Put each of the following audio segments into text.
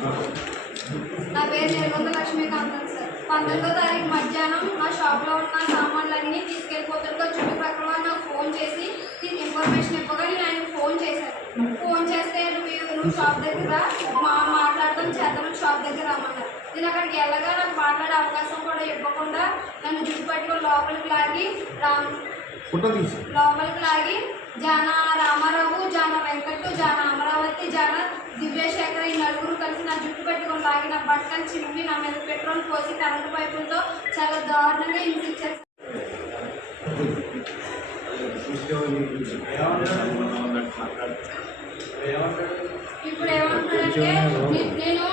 నా పేరు నిర్బంధ లక్ష్మీకాంతం సార్. 19వ తారీఖు మధ్యాహ్నం మా షాప్లో ఉన్న సామాన్లన్నీ తీసుకెళ్ళిపోతుంటే చుట్టుపక్కల నాకు ఫోన్ చేసి ఇన్ఫర్మేషన్ ఇవ్వగా నేను ఆయనకు ఫోన్ చేశాను. ఫోన్ చేస్తే నువ్వు షాప్ దగ్గర మాట్లాడడం చేద్దామని షాప్ దగ్గర రమ్మన్నారు. నేను అక్కడికి వెళ్ళగా నాకు మాట్లాడే అవకాశం కూడా ఇవ్వకుండా నన్ను జుట్టు పట్టుకొని లోపలికి లాగి జానా రామారావు, జానా వెంకట్, జానా అమరావతి, జానా దివ్యశేఖర్ ఈ నలుగురు కలిసి నా జుట్టు పట్టుకొని లాగి నా బట్టలు చింపి నా మీద పెట్రోల్ పోసి కరెంటు పైపులతో చాలా దారుణంగా హింసించారు. ఇప్పుడు ఏమంటున్నాడంటే నేను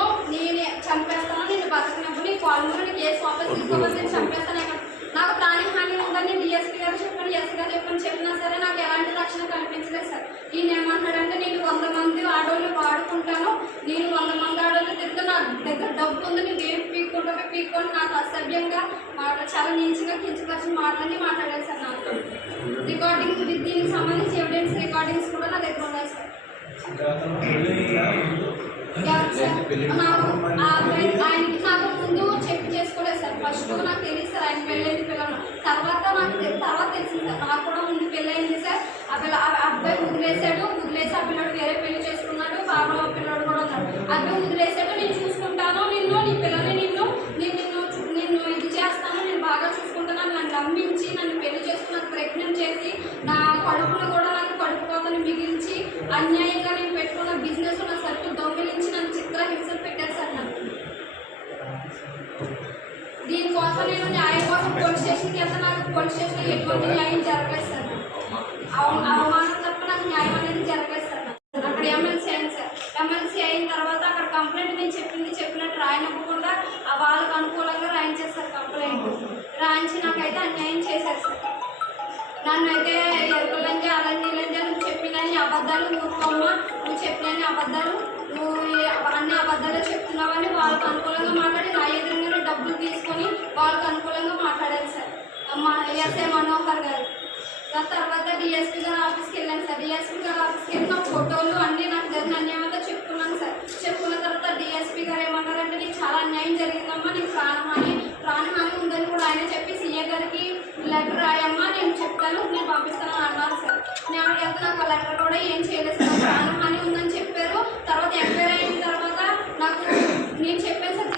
చంపేస్తాను, నేను బతకినప్పుడు నీ కాల్ మీద కేసు వాపస్ తీసుకోవాలి, నేను చంపేస్తాను. నాకు ప్రాణహాని ఉందని డిఎస్పీ గారు చెప్పాను, ఎస్పీ గారు చెప్పినా సరే నాకు ఎలాంటి రక్షణ కనిపించలేదు సార్. ఈయన ఏమంటున్నాడంటే నేను 100 మంది ఆడవాళ్ళు వాడుకుంటాను, నేను 100 మంది ఆడవాళ్ళు తిరిగితే నా దగ్గర డబ్బు ఉంది, నేను ఏం పీక్కొని నాకు అసభ్యంగా చాలా నీచంగా కించపరిచిన మాటలన్నీ మాట్లాడారు సార్. నాకు రికార్డింగ్ దీనికి సంబంధించి ఎవిడెన్స్ రికార్డింగ్స్ కూడా నా దగ్గర ఉన్నాయి సార్. ఆయనకి నాకు ముందు చెక్ చేసుకోలేదు సార్. ఫస్ట్ నాకు తెలియదు సార్ ఆయన పెళ్ళైంది పిల్లలు. తర్వాత తెలిసింది సార్. నాకు కూడా ముందు పెళ్ళయింది సార్. అబ్బాయి వదిలేసి ఆ పిల్లడు వేరే పెళ్లి చేసుకున్నాడు. బాబా పిల్లడు కూడా ఉన్నాడు. అబ్బాయి వదిలేసాడు, నేను చూసుకుంటాను, నీ పిల్లల్ని నిన్ను ఇది చేస్తాను, నేను బాగా చూసుకుంటాను, నన్ను నమ్మించి నన్ను పెళ్లి చేసుకుని ప్రెగ్నెంట్ చేసి నా కడుపును కూడా నాకు కడుపుకోతని మిగిల్చి అన్యాయంగా నేను పెట్టుకున్న బిజినెస్ నా సరుకు దొంగిలించి నన్ను చిత్రహింసలు పెట్టారు సార్. నాకు దీనికోసం నేను న్యాయం కోసం పోలీస్ స్టేషన్కి వెళ్తే నాకు పోలీస్ స్టేషన్లో ఎటువంటి న్యాయం జరగలేదు సార్. అవమానం తప్ప నాకు న్యాయం అనేది జరగలేదు సార్. అక్కడ ఎమ్మెల్సీ అయింది సార్. ఎమ్మెల్సీ అయిన తర్వాత అక్కడ కంప్లైంట్ నేను చెప్పినట్టు రాయనివ్వకుండా వాళ్ళకు అనుకూలంగా రాయించేస్తారు. కంప్లైంట్ రాయించి నాకైతే అన్యాయం చేశారు సార్. నన్ను అయితే ఎరుకలంజా అలంజా నువ్వు చెప్పినని అబద్ధాలు, నువ్వు చెప్పినని అబద్ధాలు, నువ్వు అన్ని అబద్ధాలు చెప్తున్నావని వాళ్ళకు అనుకూలంగా మాట్లాడి నా ఎదురుగానే డబ్బులు తీసుకొని వాళ్ళకు అనుకూలంగా మాట్లాడారు సార్. ఎస్ఐ మనోహర్ గారు. తర్వాత డిఎస్పీ గారు ఆఫీస్కి వెళ్ళాను సార్. డిఎస్పీ గారు ఆఫీస్కి వెళ్ళి నా ఫోటోలు అన్నీ నాకు జరిగిన అన్యాయంతో చెప్పుకున్నాను సార్. చెప్పుకున్న తర్వాత డిఎస్పీ గారు ఏమన్నారంటే నీకు చాలా అన్యాయం జరిగిందమ్మా, నీకు ప్రాణహాని ఉందని కూడా ఆయన చెప్పి సీఏ గారికి లెటర్ రాయమ్మా, నేను చెప్తాను, నేను పంపిస్తాను అన్నారు సార్. నేను అక్కడికి వెళ్తే నాకు ఆ లెటర్ కూడా ఏం చేయలేదు సార్. ప్రాణహాని ఉందని చెప్పారు. తర్వాత ఎంక్వైరీ అయిన తర్వాత నాకు నేను చెప్పాను సార్